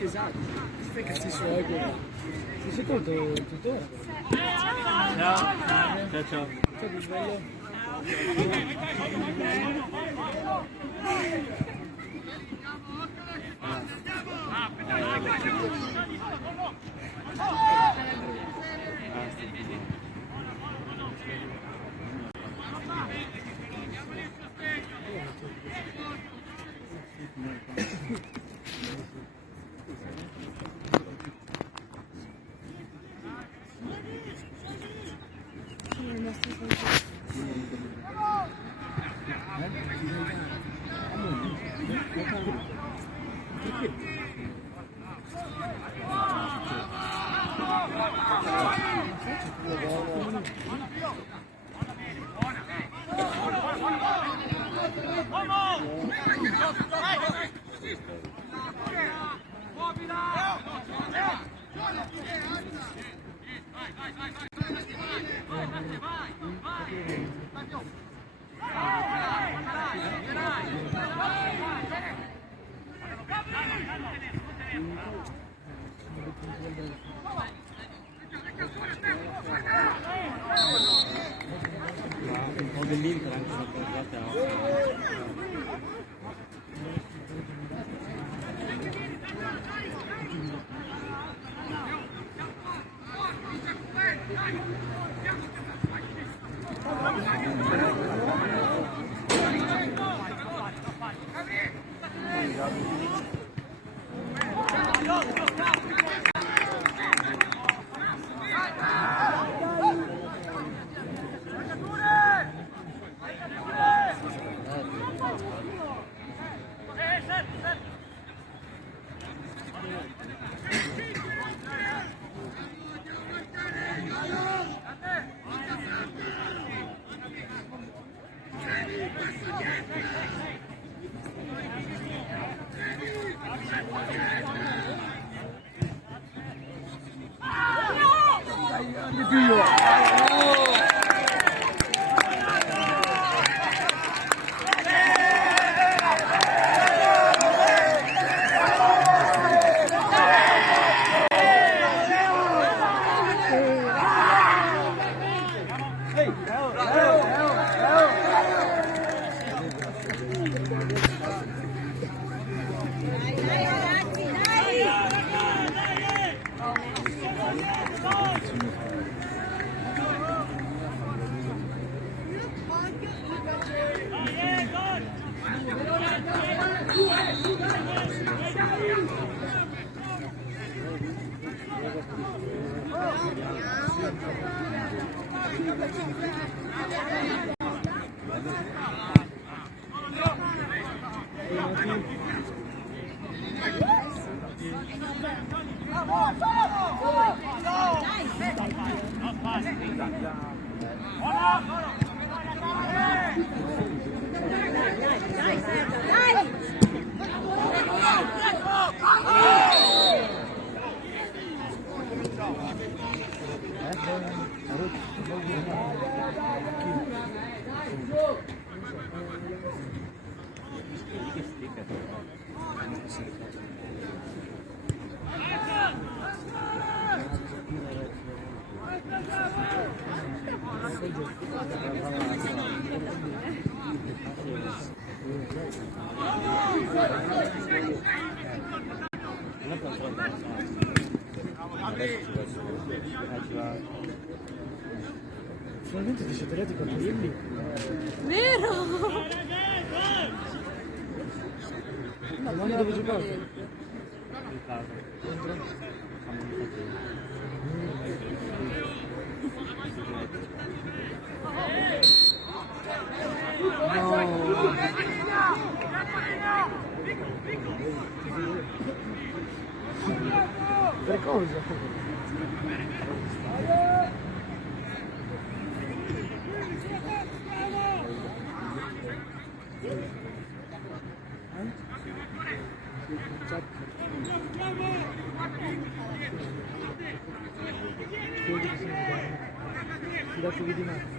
Esatto, stai cazzi suoi quelli. Ti sei tolto il tutore? Ciao. Ciao ciao. Ciao più bello. Un po' dell'Inter anche se Finalmente ti sei tagliati i capelli. Vero? Ma non dove giocate? in casa. Per cosa? Fidato di me.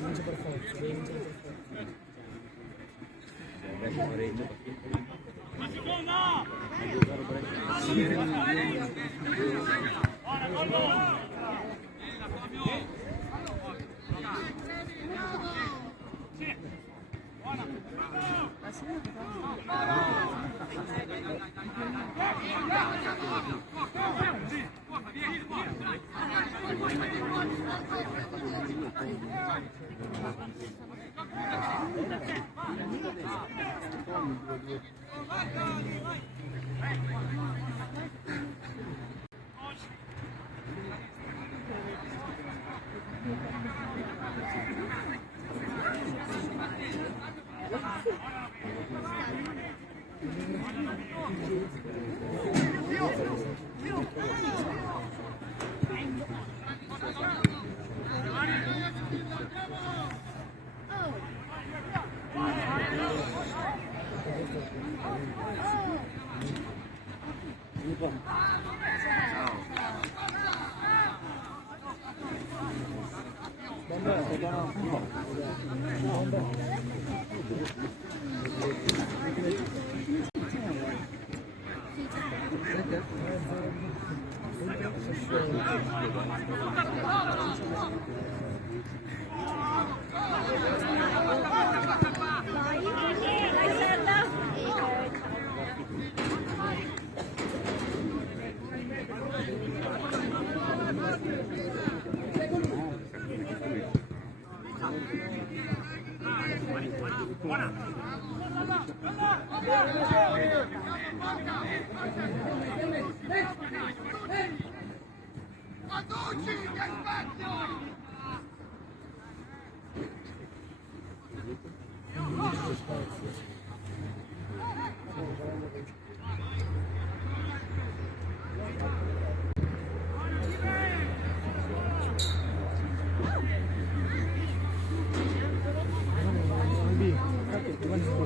Vince per forza,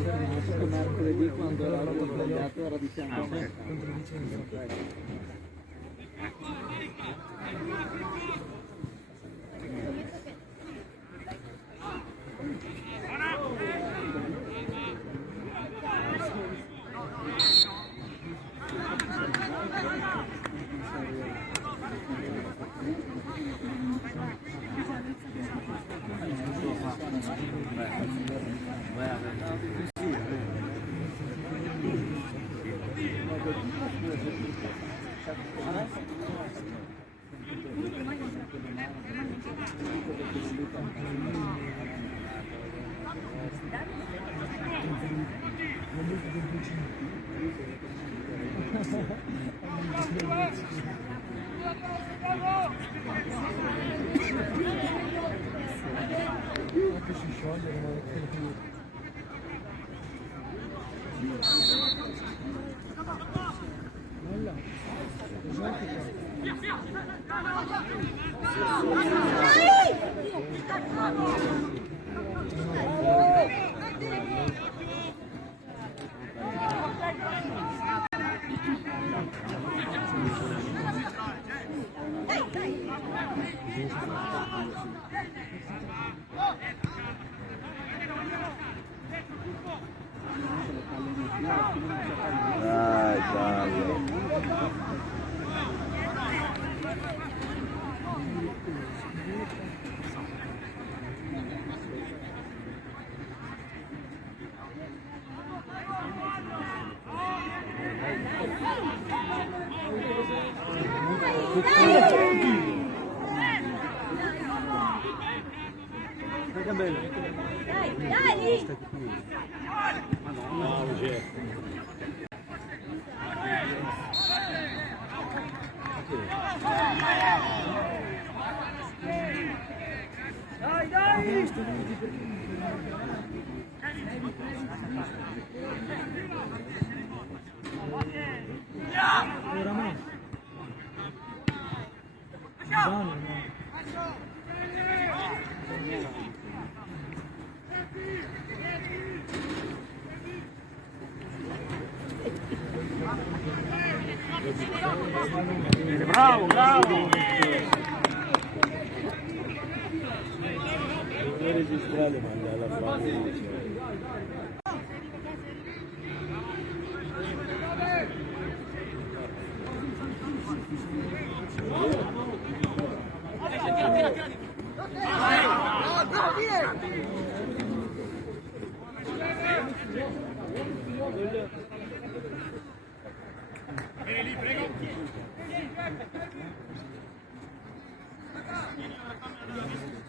deve vincere per mercoledì quando l'hanno sbagliato era di fianco. Che bello. Dai! Madonna, Ruggero. Dai, dai! Oramai. Buono, no? Bravo, bravo! Non registrare, ma andare a fare.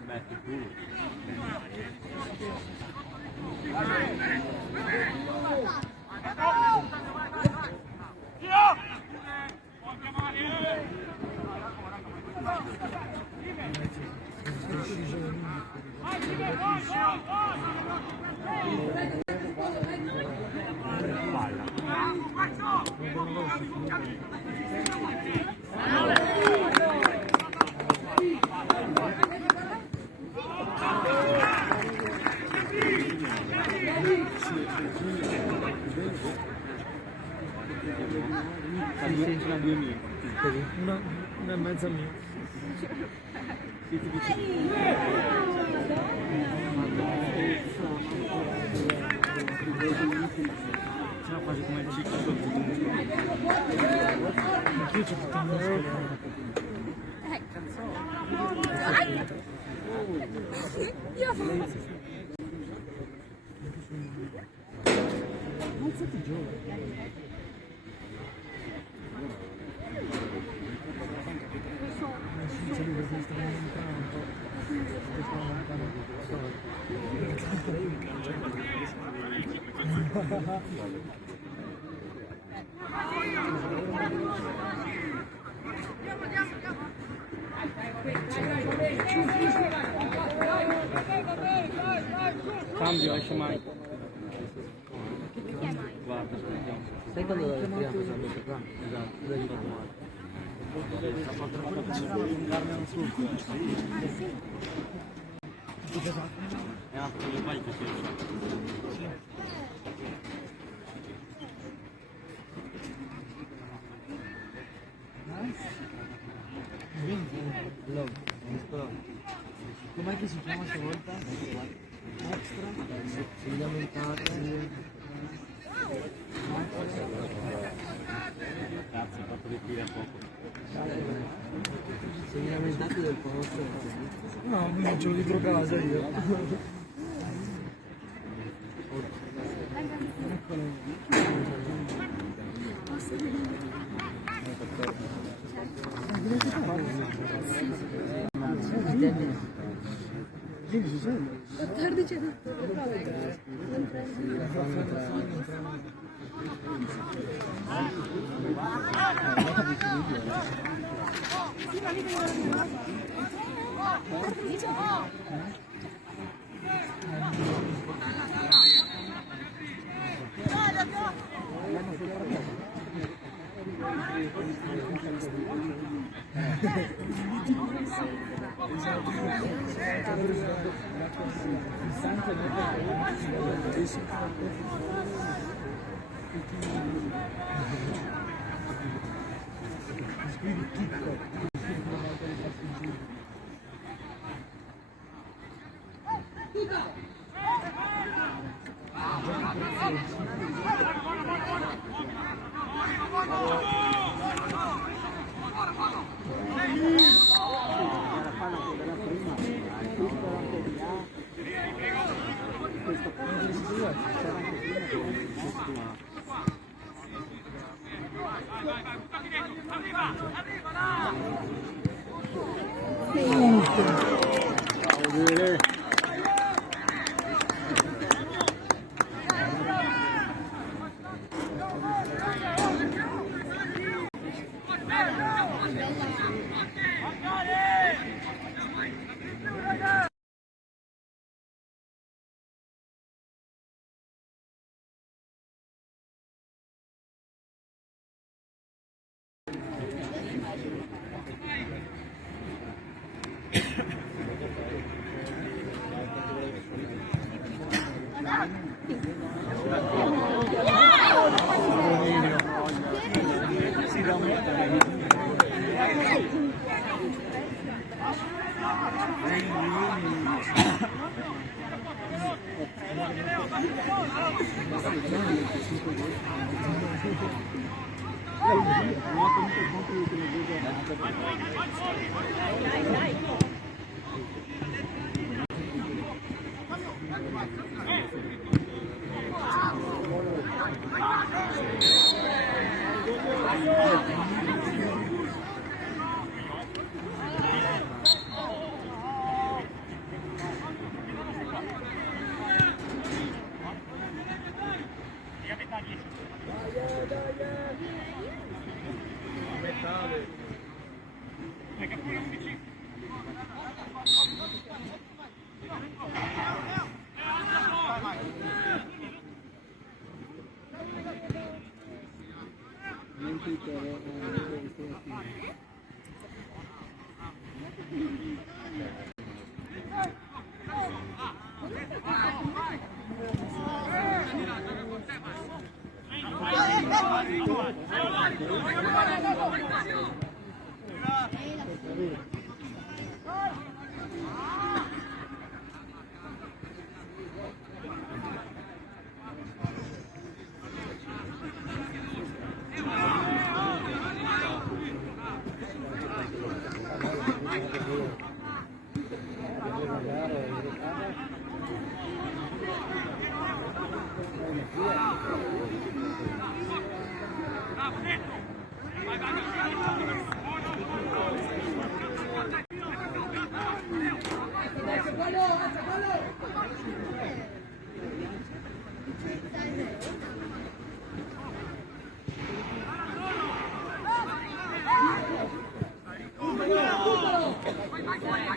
Metti il culo. Una 2000. Una e mezza mia. Siamo quasi come il ciclo sotto. Anch'io c'ho tutto il muscolo. Alzati giù. Cambio, esce mai. Guarda, aspettiamo. Sai quando prima facciamo qua? Esatto, l'hai fatto male. È un altro che fai così. Com'è che si chiama stavolta? Extra? Si lamentata. Cazzo, ho fatto riempire a poco. Siamo lamentati del posto. No, mi faccio dietro casa io. Arriva!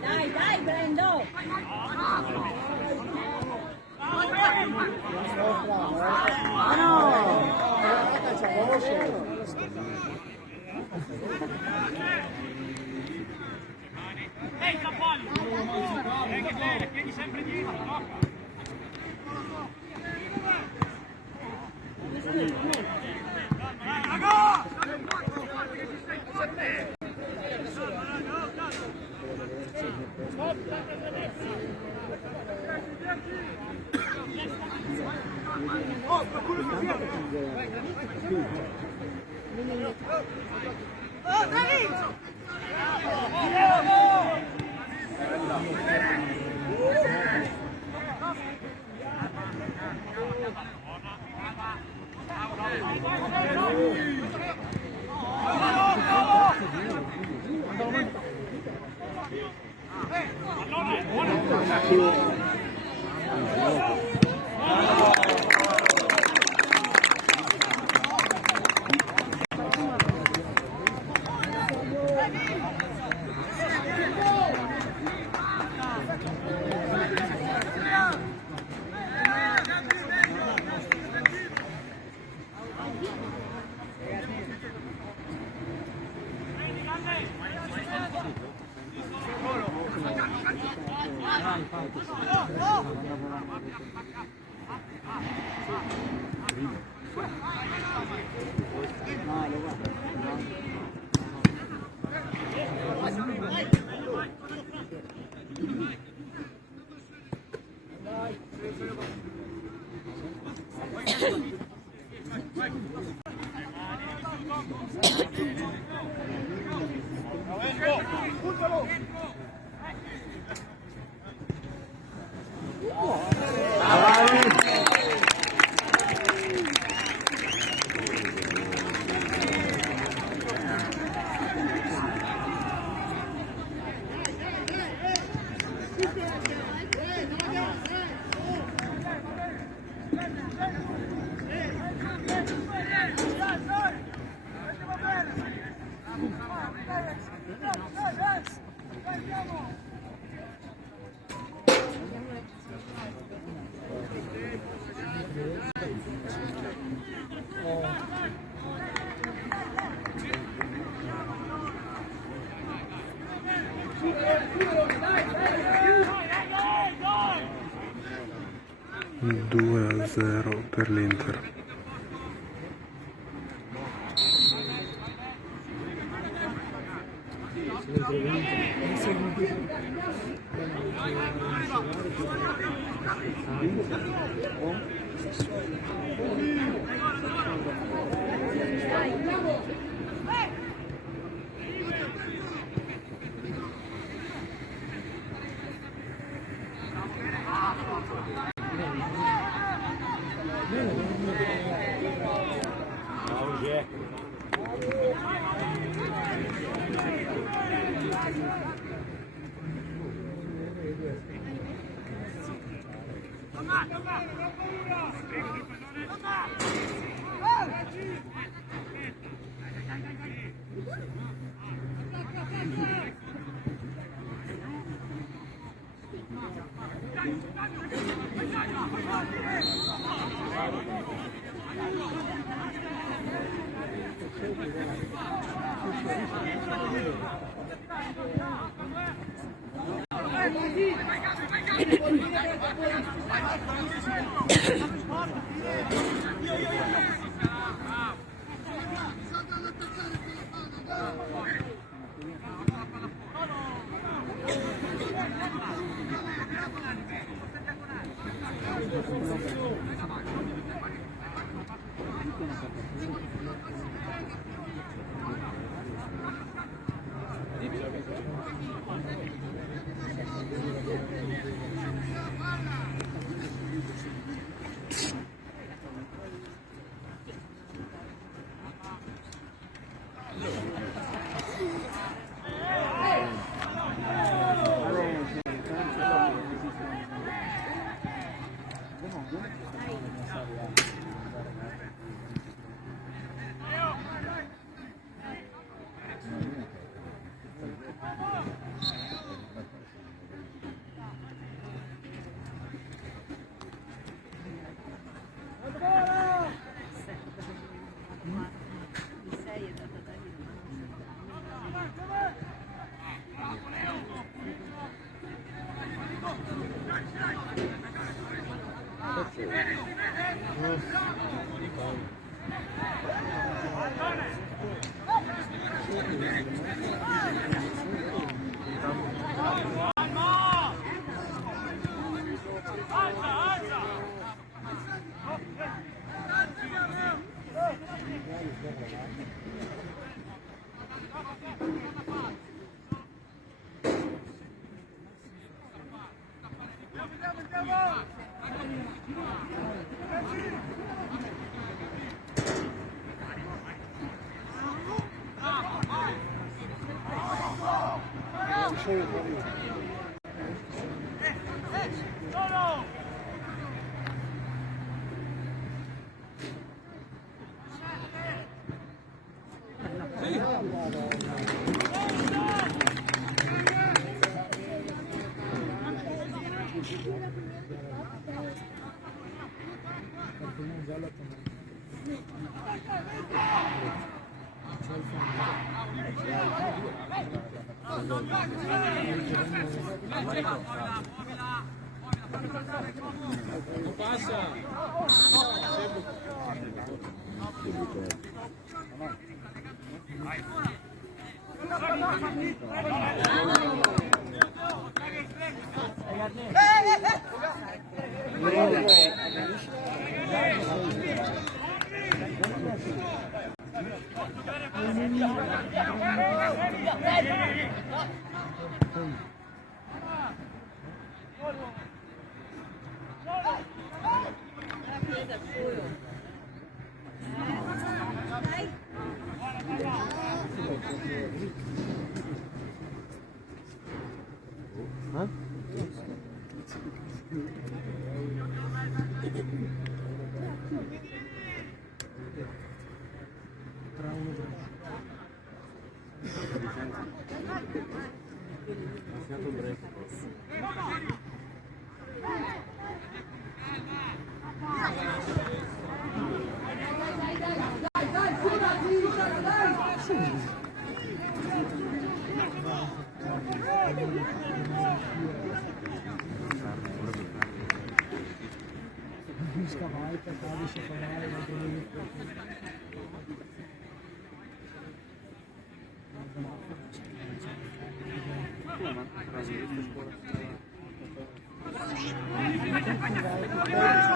Dai, Brendo! Tieni sempre dietro, no? Due a 0 per l'Inter.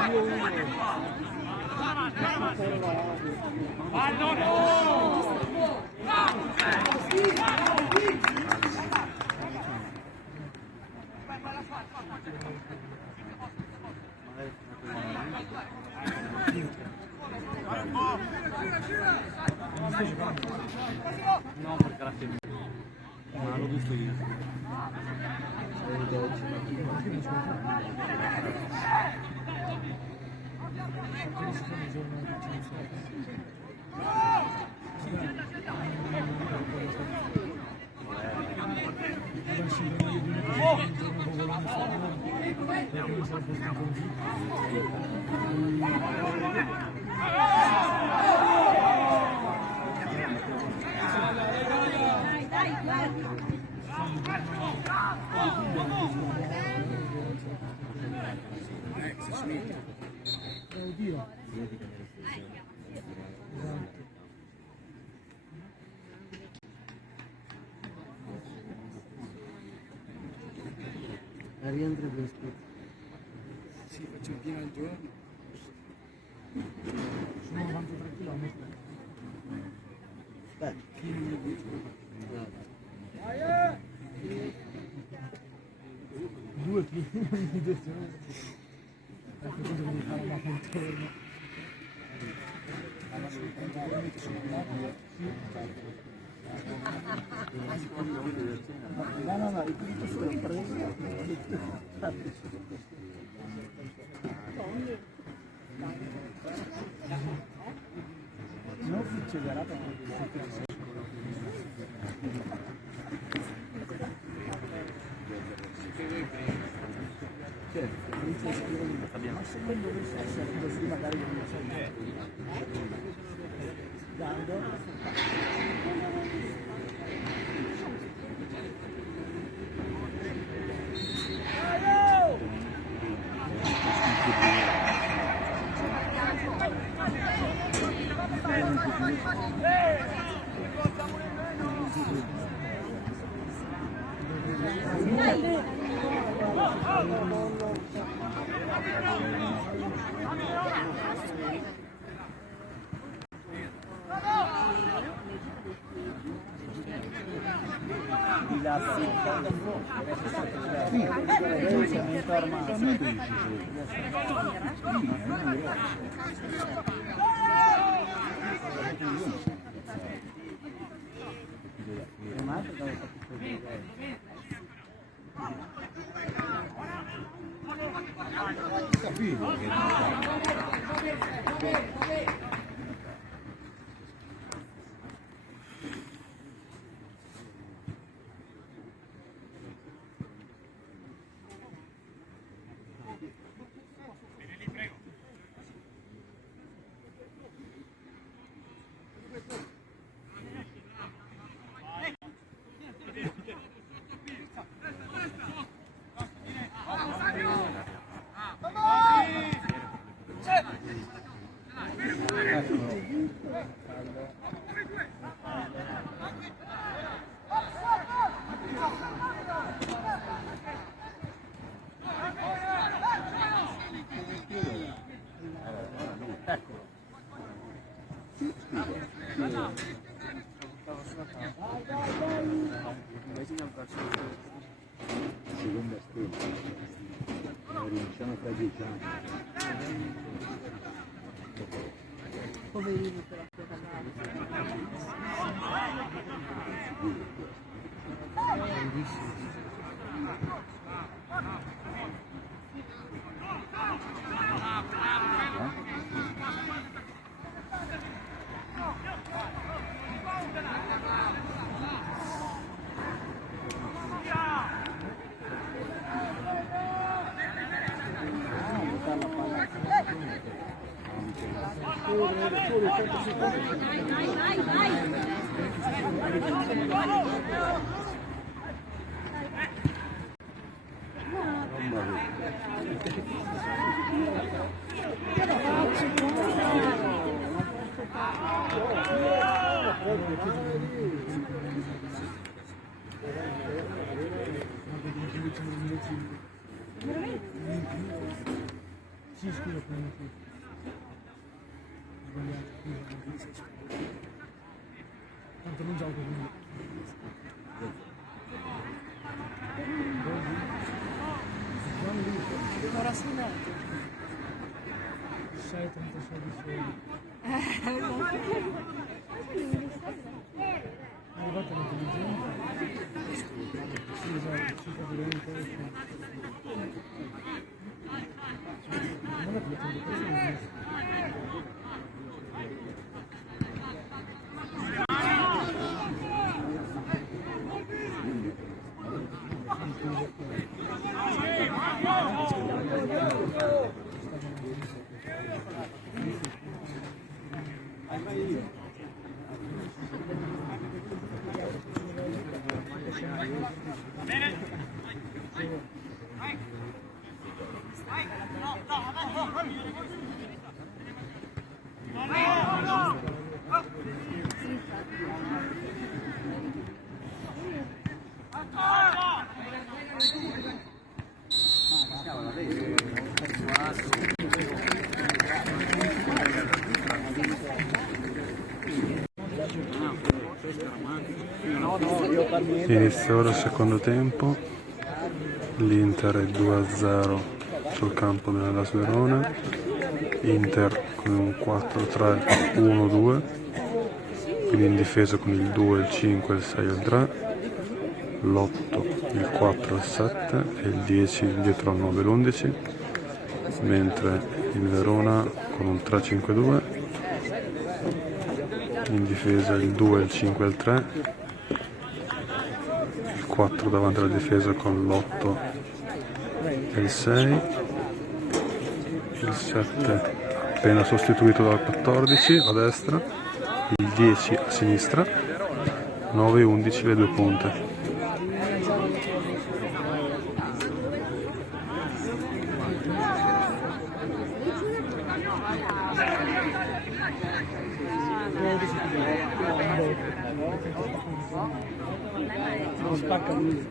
No, perché la fine. Ma l'ho visto io. Rientra per spazio. Sì, faccio il pieno al giorno. Sono 93 km. Beh, due km di direzione. Ecco cosa devi fare la contorno. No, il punto solo è preso. Non succederà perché ma secondo me se è così magari non c'è dando seconda stella, rinunciamo fra 10 anni. Poverini per la Sì, scusa, prendi tu. Sbagliato, scusa. Tanto non gioco quindi. Ora segnato. 6,36 di soli. È arrivata l'intelligenza. Sì, esatto, cifra di rente. Non è più tanto così. Inizia ora il secondo tempo, l'Inter è 2-0 sul campo della Las Verona, Inter con un 4-3-1-2, quindi in difesa con il 2, il 5, il 6 e il 3, l'8, il 4, il 7 e il 10 dietro al 9 e l'11, mentre il Verona con un 3-5-2, in difesa il 2, il 5 e il 3, 4 davanti alla difesa con l'8 e il 6, il 7 appena sostituito dal 14 a destra, il 10 a sinistra, 9 e 11 le due punte. Non spacca lui.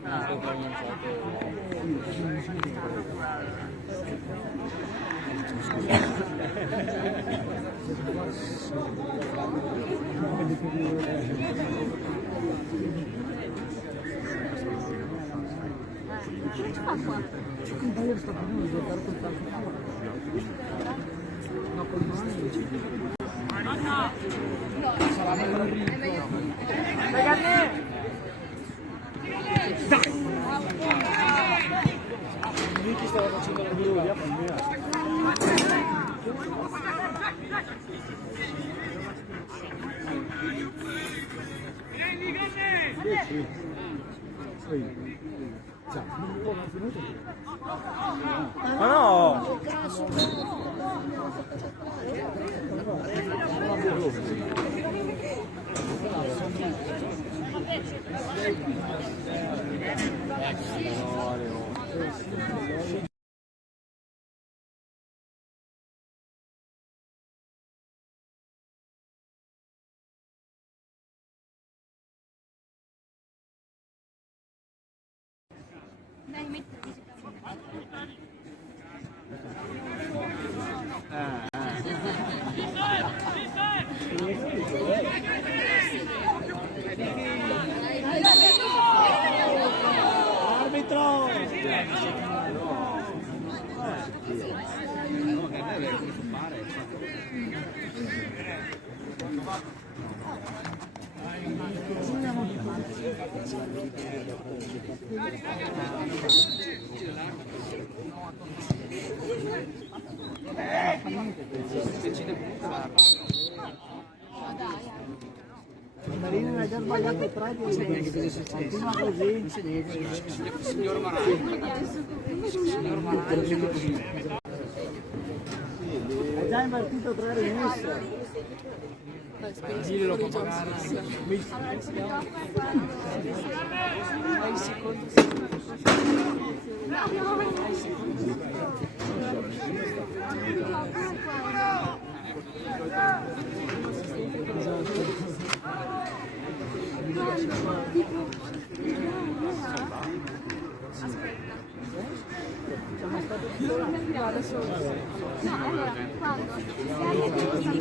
Ricky stava facendo la gloria, Ma no! arbitro! Marino ha già sbagliato 3, continua così. Signor Marano. Ha già invertito 3 rimesse. Dillo può pagare. No, adesso no, allora quando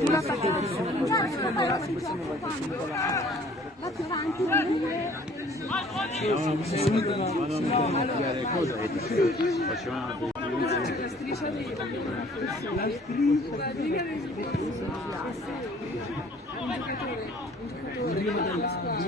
una partita quando va più avanti facevano La striscia di la riga del un giocatore della squadra.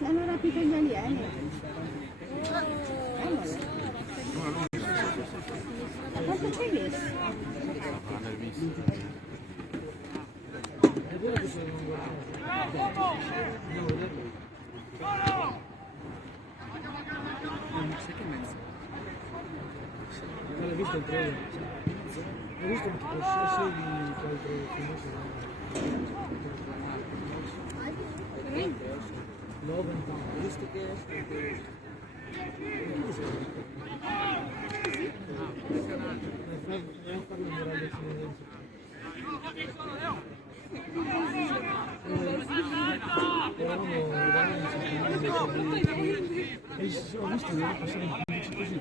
L'hanno rapito gli alieni. Quanto c'è visto? Non l'ho visto il trailer. Ho visto un tipo sceso di qualche Love and Town. Ho visto che ho visto che passare in 15 così.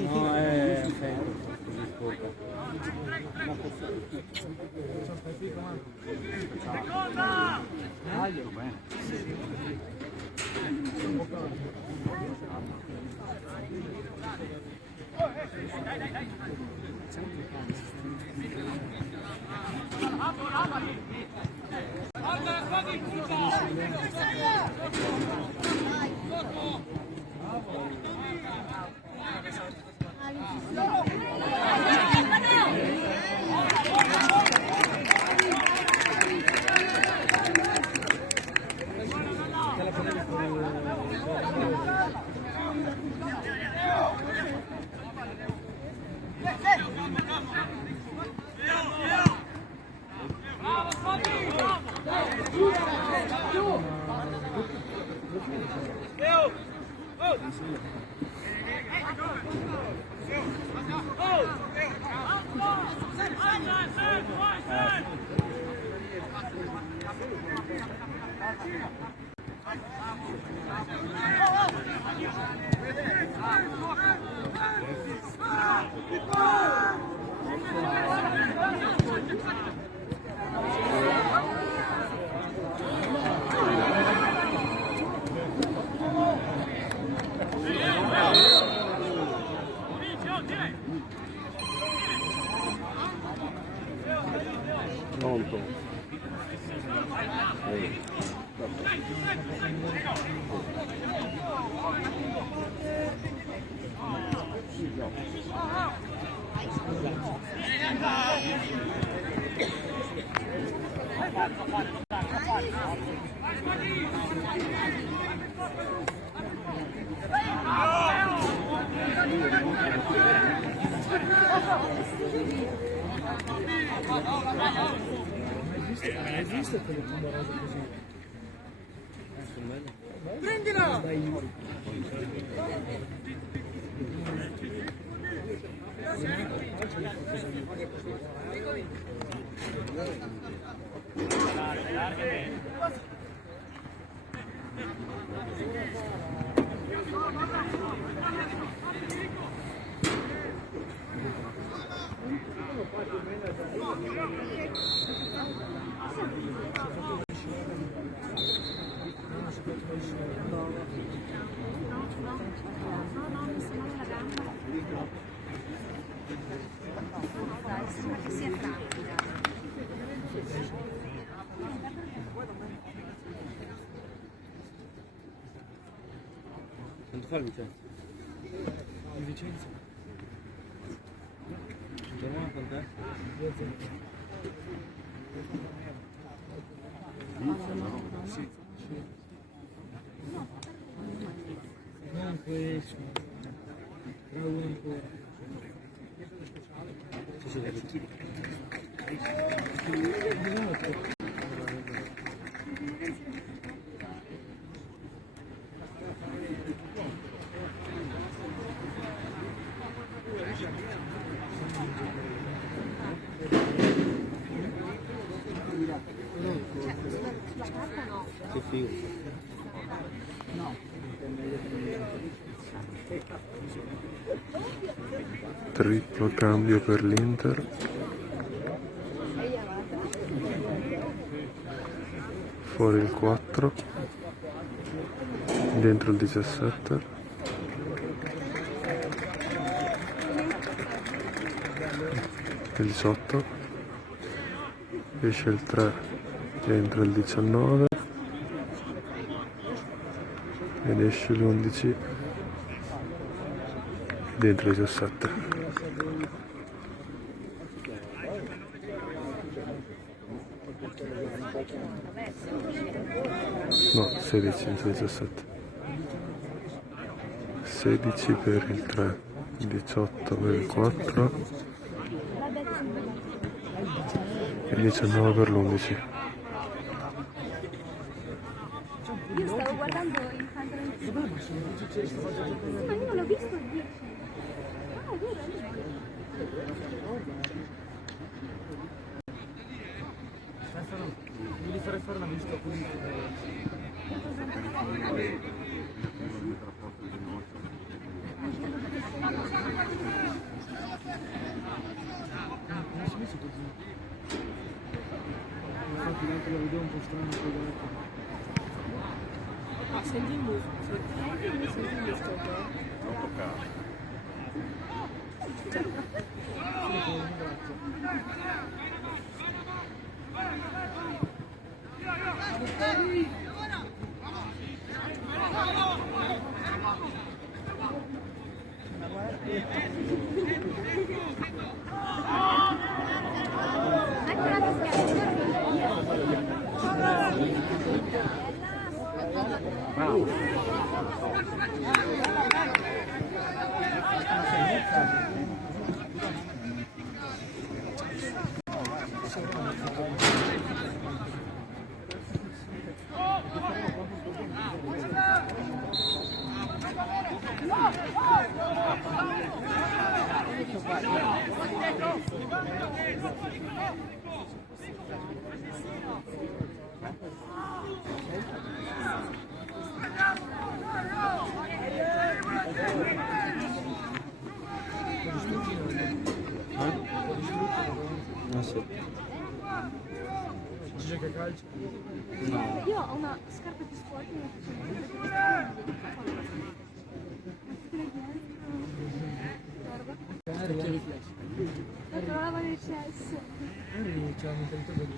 No, è Pronto. Hai visto quelle tombe rosa così? Prendila! Dai. Quanto fa il Vicenza? Il Vicenza. Torniamo con te? 2-0. Sì. Non questo. 3-1 ancora. Ci sono le chili. Che figo. Triplo cambio per l'Inter. Fuori il 4. Dentro il 17. Il 18. Esce il 3. Dentro il 19. Ed esce l'11. Dentro il 17. No, 16 senza 17. 16 per il 3, 18 per il 4 e 19 per l'11. Io stavo guardando il Fantasy. Sì, ma io non l'ho visto il 10. Ah, è vero, è vero. Devi fare una visita qui. Infatti l'altro la vedevo un po' strano poi Senti il muso. Senti il misto, ok? Ah sì. si gioca a calcio. Io ho una scarpa di sport e mi faccio Henry La trovava nel cesso. c'ha la mentalità del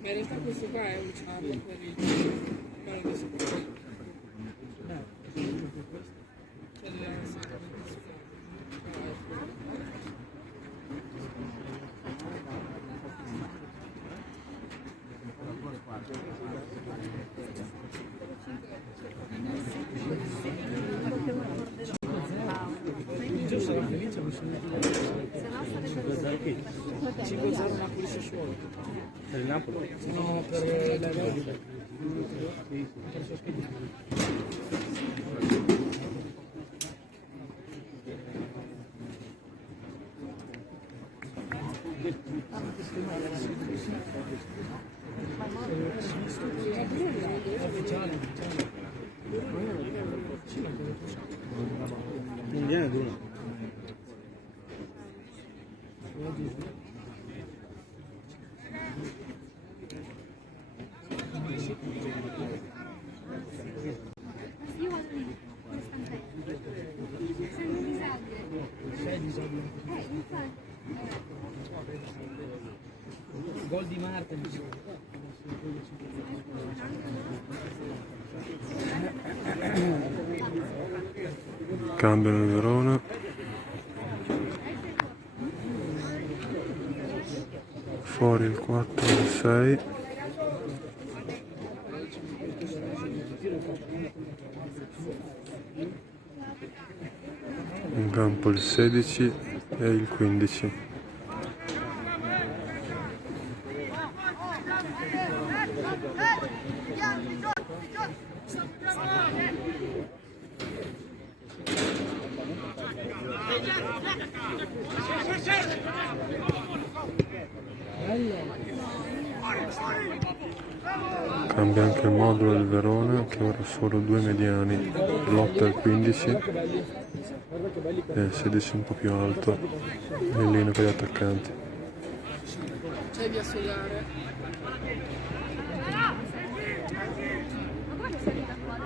Ma in realtà questo qua è un charme per il quello che si può. Cioè Giusto, sarà felice, mi sono 5-0 Napoli Sassuolo. Per il Napoli? No, per la Roma. Non viene Bruno. Io vado lì, sei un disabile. Sei disabile. Infatti. Gol di Martens. Cambio nel Verona. Fuori il 4 e il 6. In campo il 16 e il 15. Cambia anche il modulo del Verona, che ora ha solo due mediani, l'8 e il 15 e il 16 un po' più alto, in linea con gli attaccanti. c'è via Solare. Ma guarda se arriva qua.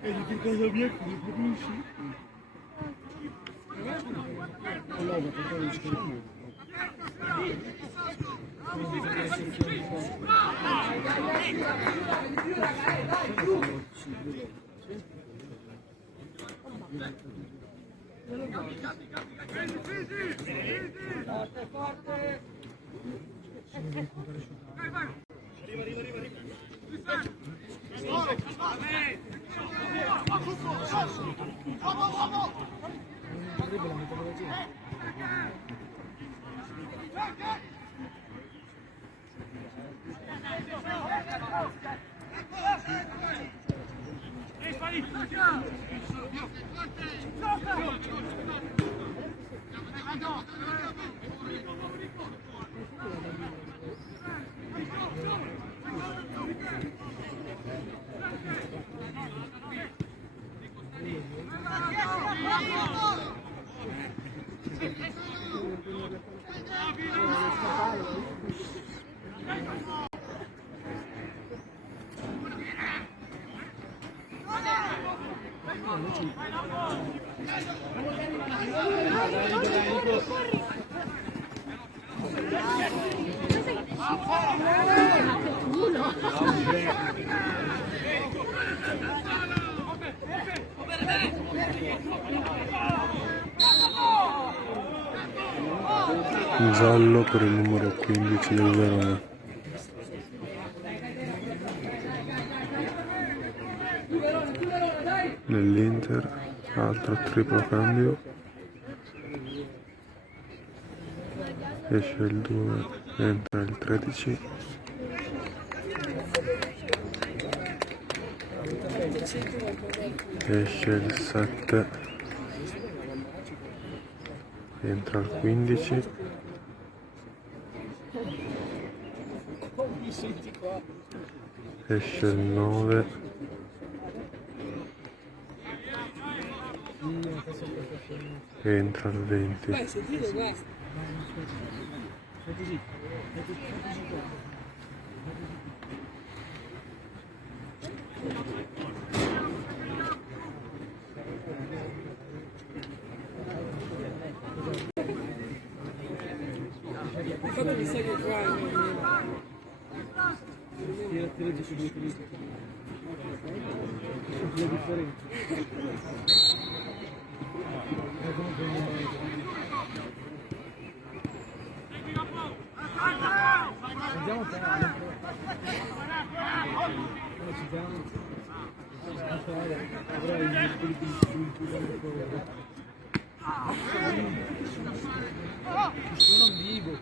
E di che casa mia che mi capisci? Allora, perché non ci capisco? Giallo per il numero 15 del Verona. Nell'Inter, altro triplo cambio. Esce il 2, entra il 13. Esce il 7, entra il 15. Esce il 9, entra il 20. Vai, sentite, basta. Il fatto mi sa che qua Ti leggi su due televisioni. Sono due differenti. Comunque non mai. Andiamo a fare. Ci siamo. Avrai quelli che vanno fuori. Sono vivo,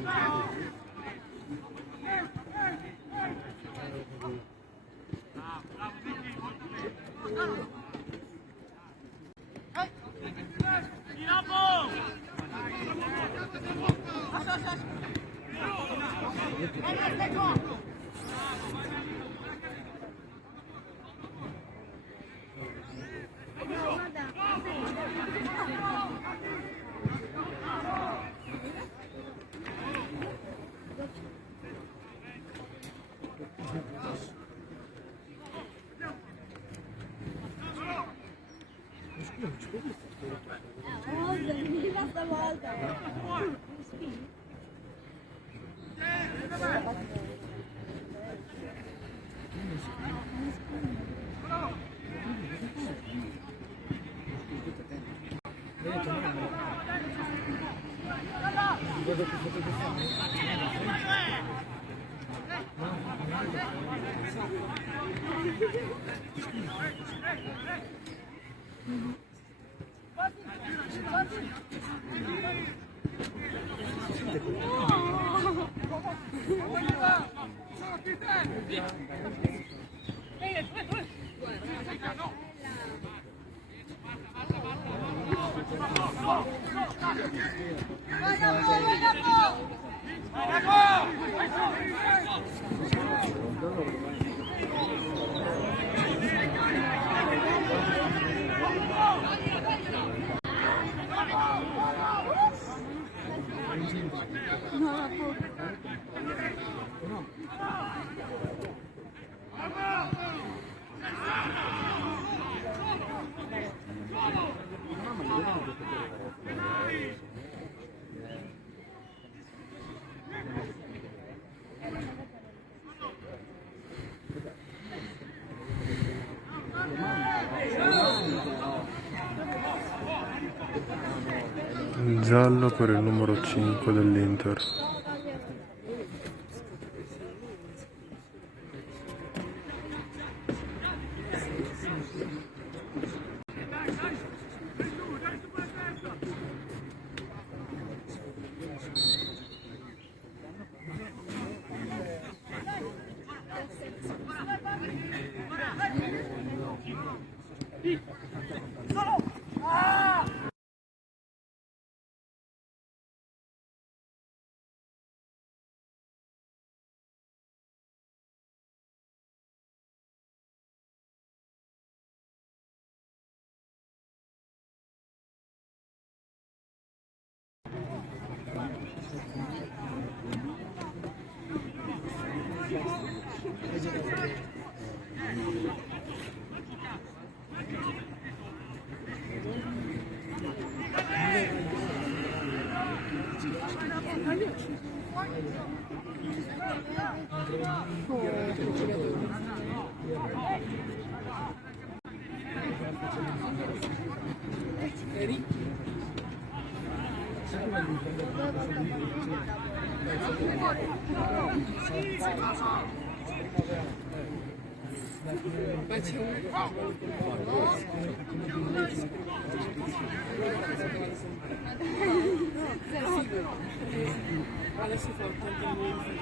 No! Stavolta. Giallo per il numero 5 dell'Inter. Adesso fa 80 minuti.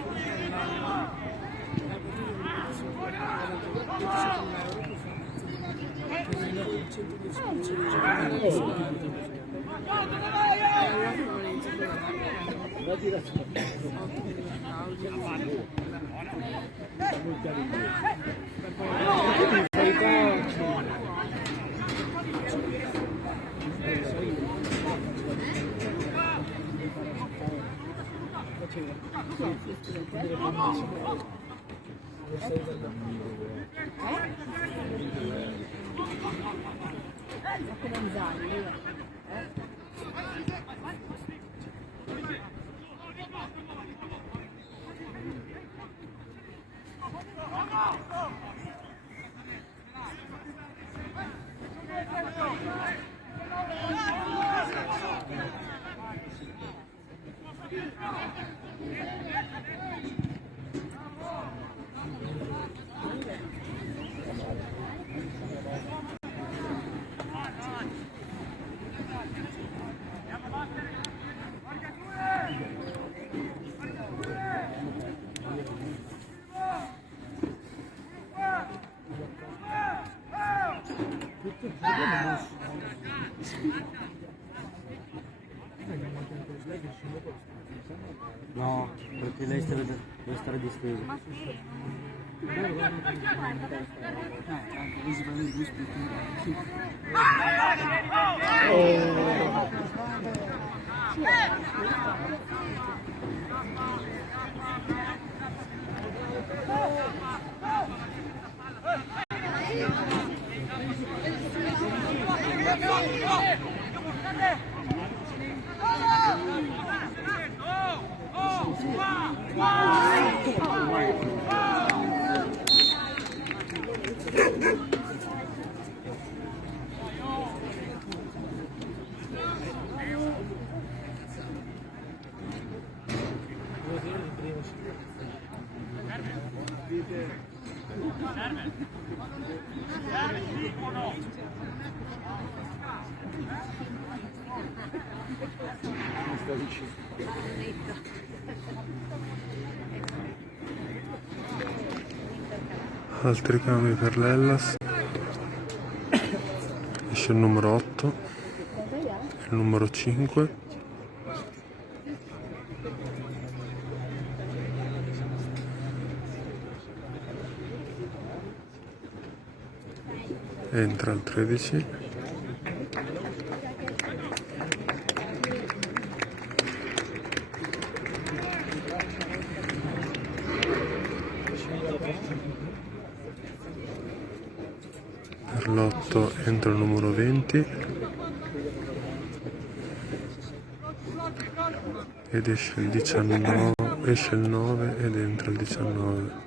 No, perché lei deve stare distesa. Ma sì. Anche così per me due split. Altri cambi per l'Hellas. Esce il numero 8, il numero 5. Entra il 13. Per l'8 entra il numero 20 ed esce il 19, esce il 9 ed entra il 19.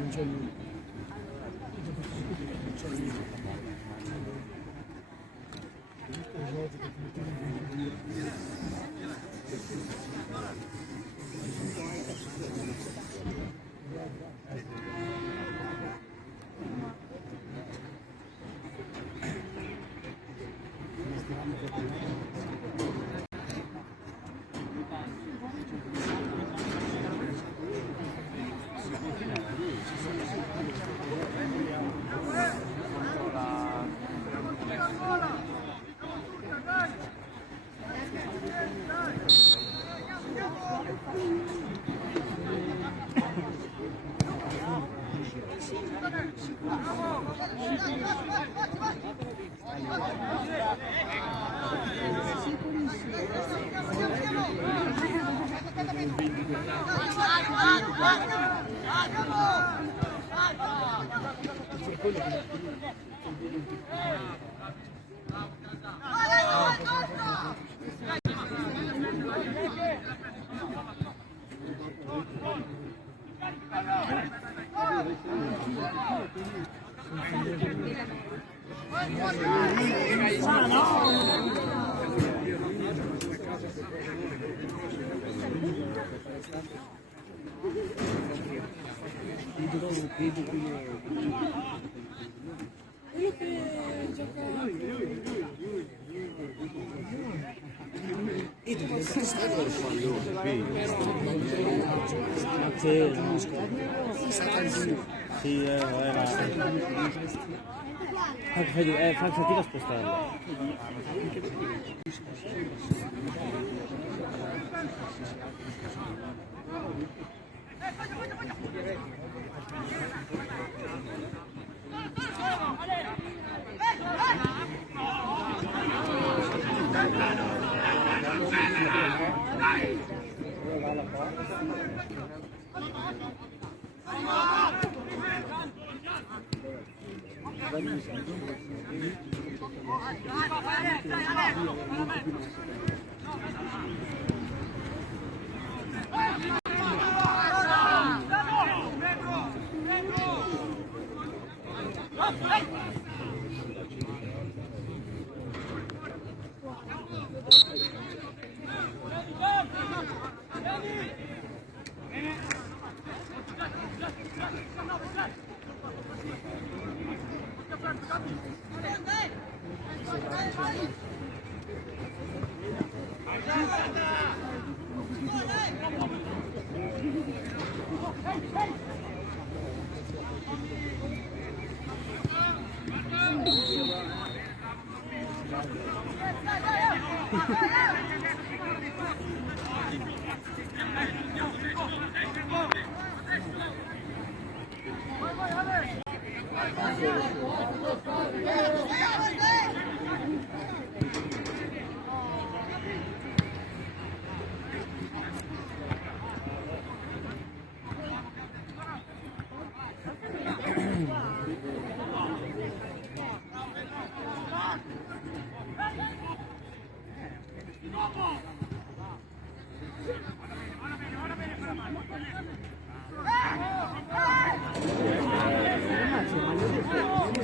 Non c'è niente. Quello che gioca... Sì, era... Fai fatica a spostarlo.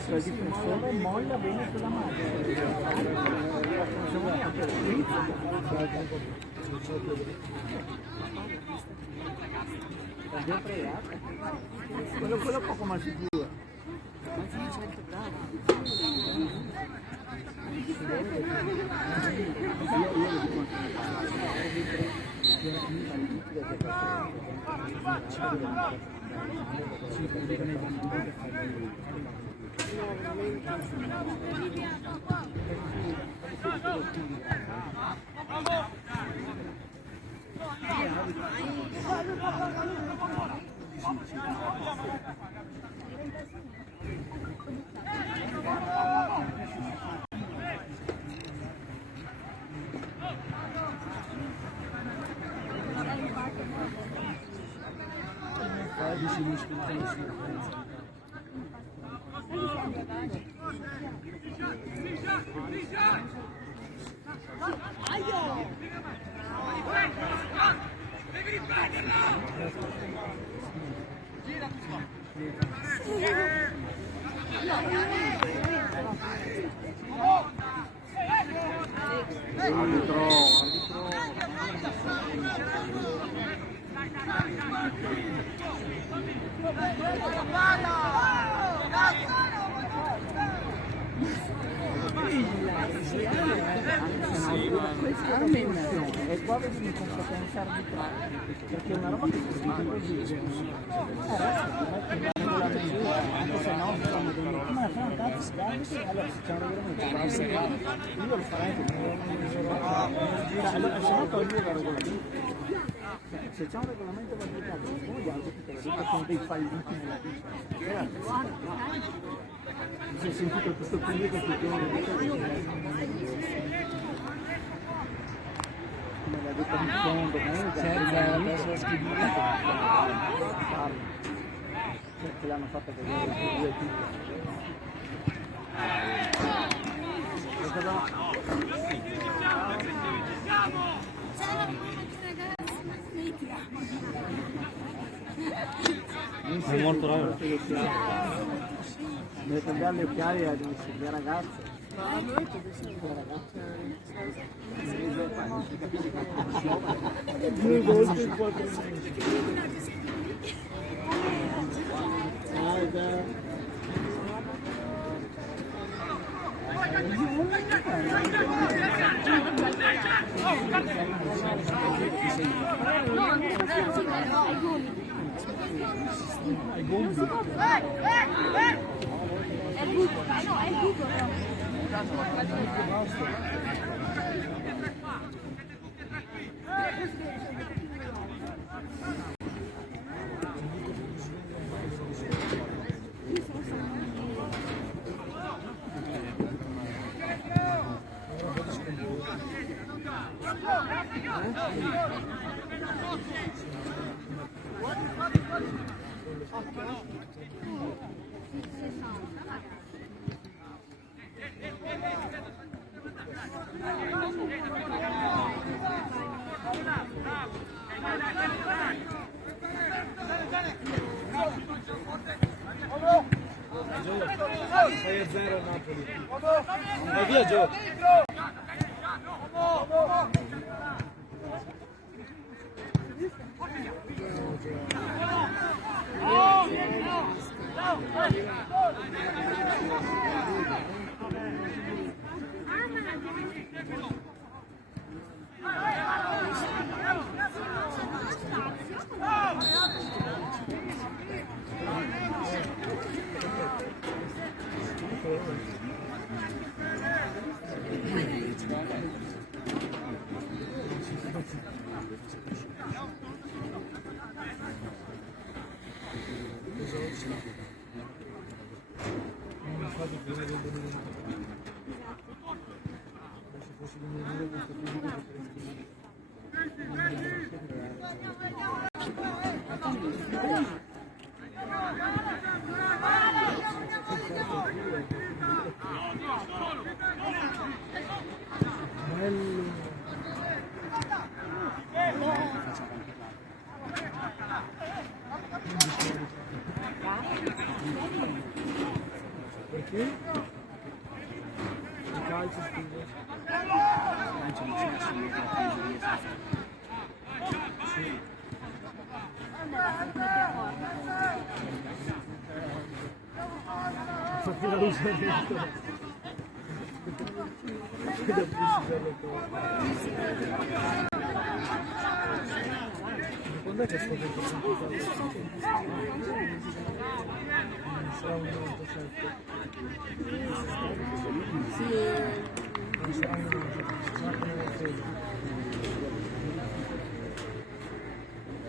il difensore molla bene sulla mano. Quello poco ma sicuro. E qua vedi l'incompetenza arbitrale, perché è una roba che si dice così, anche se no stiamo dentro, ma fa un cazzo scarsi, allora se c'è un regolamento, io lo farei anche allora se no togli il regolamento. Se c'è un regolamento va applicato, come gli altri che sono dei falliti nella pista. Si è sentito questo pubblico che come l'ha detto in fondo, serve la sua schedina che l'hanno fatta vedere due È molto raro. deve tagliare le occhiali alle ragazze. Due volte in 4 mesi. Ai bombi. È il buco, no, è il buco. Vai via Gio! Sì? Il calcio, scusa. Infatti la luce dentro. Quando è che sto dentro? Sarà un 97. Non sarà un 97, sarà come un 13.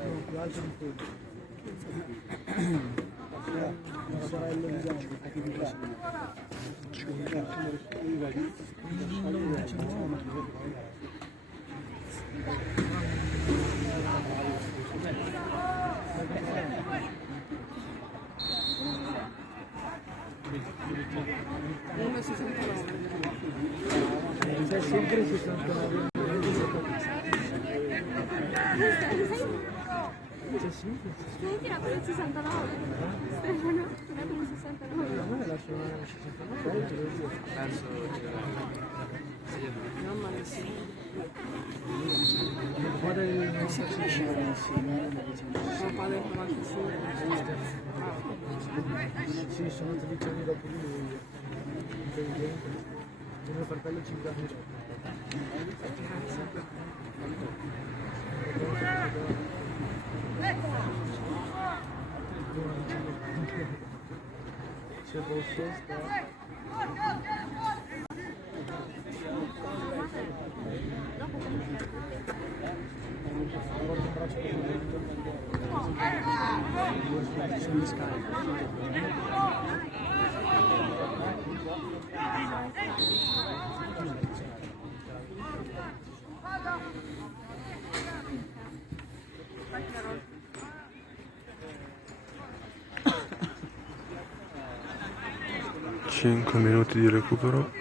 No, più alto di quello. Una sorella di Gianni, attività. Non 19. C'è sempre 69. C'è sempre. Tu tira con il 69. Stefano, tira con il 69. A me lascio una 69, te lo dico. Mamma mia, sì. Guarda il nostro Papà del 96. Sì, sono 13 anni dopo di lui. Intelligente. Mio fratello 5 anni dopo. Se posso stare. Cinque minuti di recupero.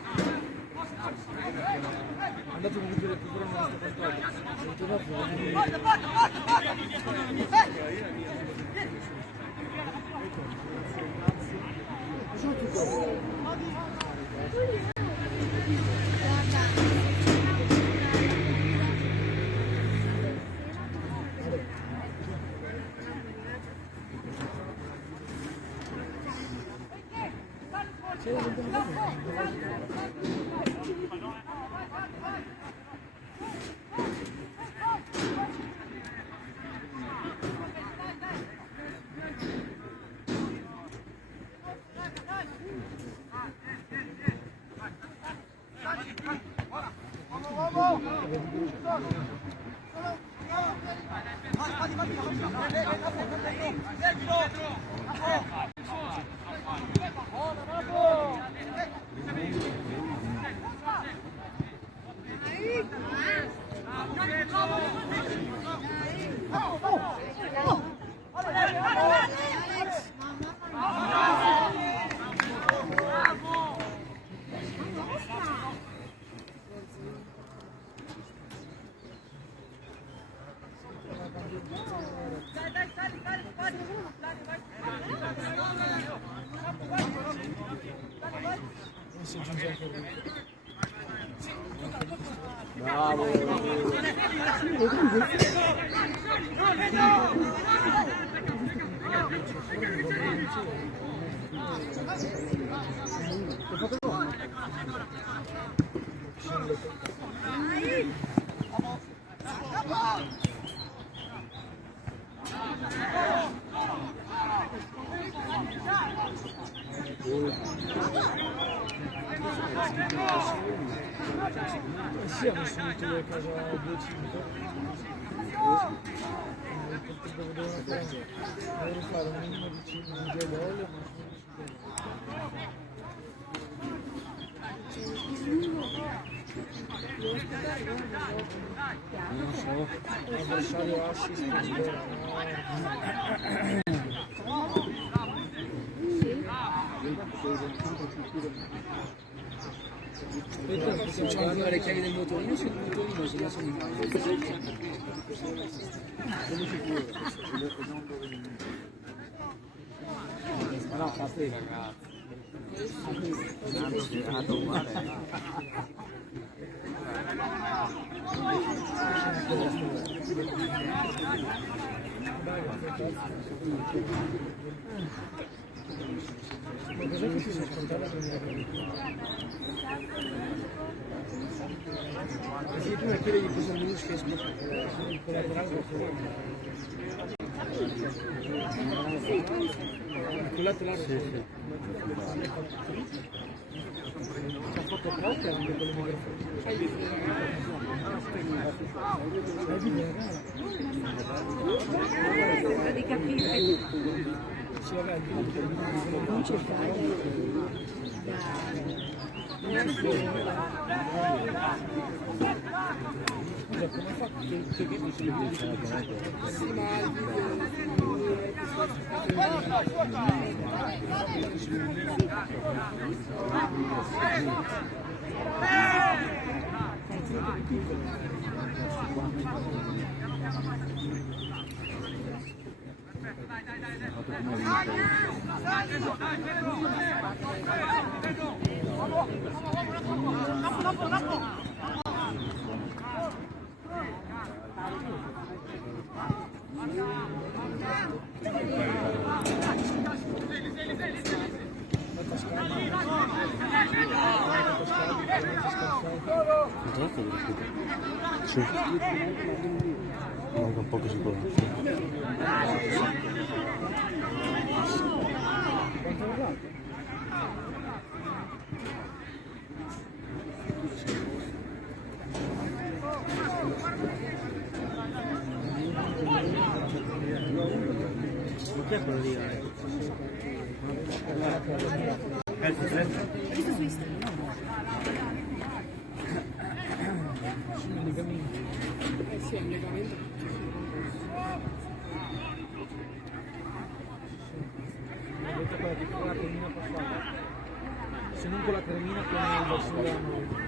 Andate a vedere il programma di sta Sì, hanno subito le cose a 10 minuti. Devono fare un minimo di 5 di olio, non so, l'avversario assist facciamo fare le chiavi del motorino sul motorino, se no sono in ma no, fa prima. Ma cos'è che si sono ascoltata con sì, prima chiede di cosa il minus che il collaterale del il collaterale sì, sì. Ha fatto proprio anche con le microfoni. Di capire. Sì, vabbè, Non c'è fare. Scusa, come fa che video si Sì. Manca un po' che si può. Chi è quello lì? Visto su Instagram? Sì, è un legamento. Avete quella che con la cremina passata? Se non con la cremina con il Barcellona.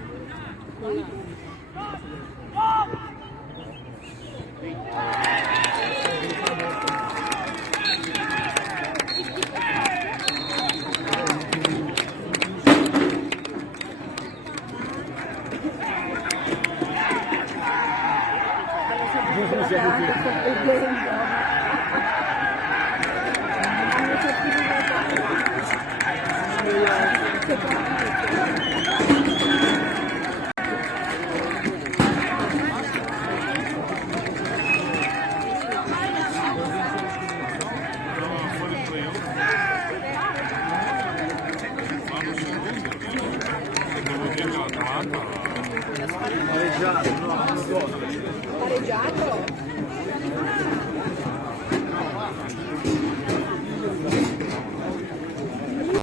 Pareggiato?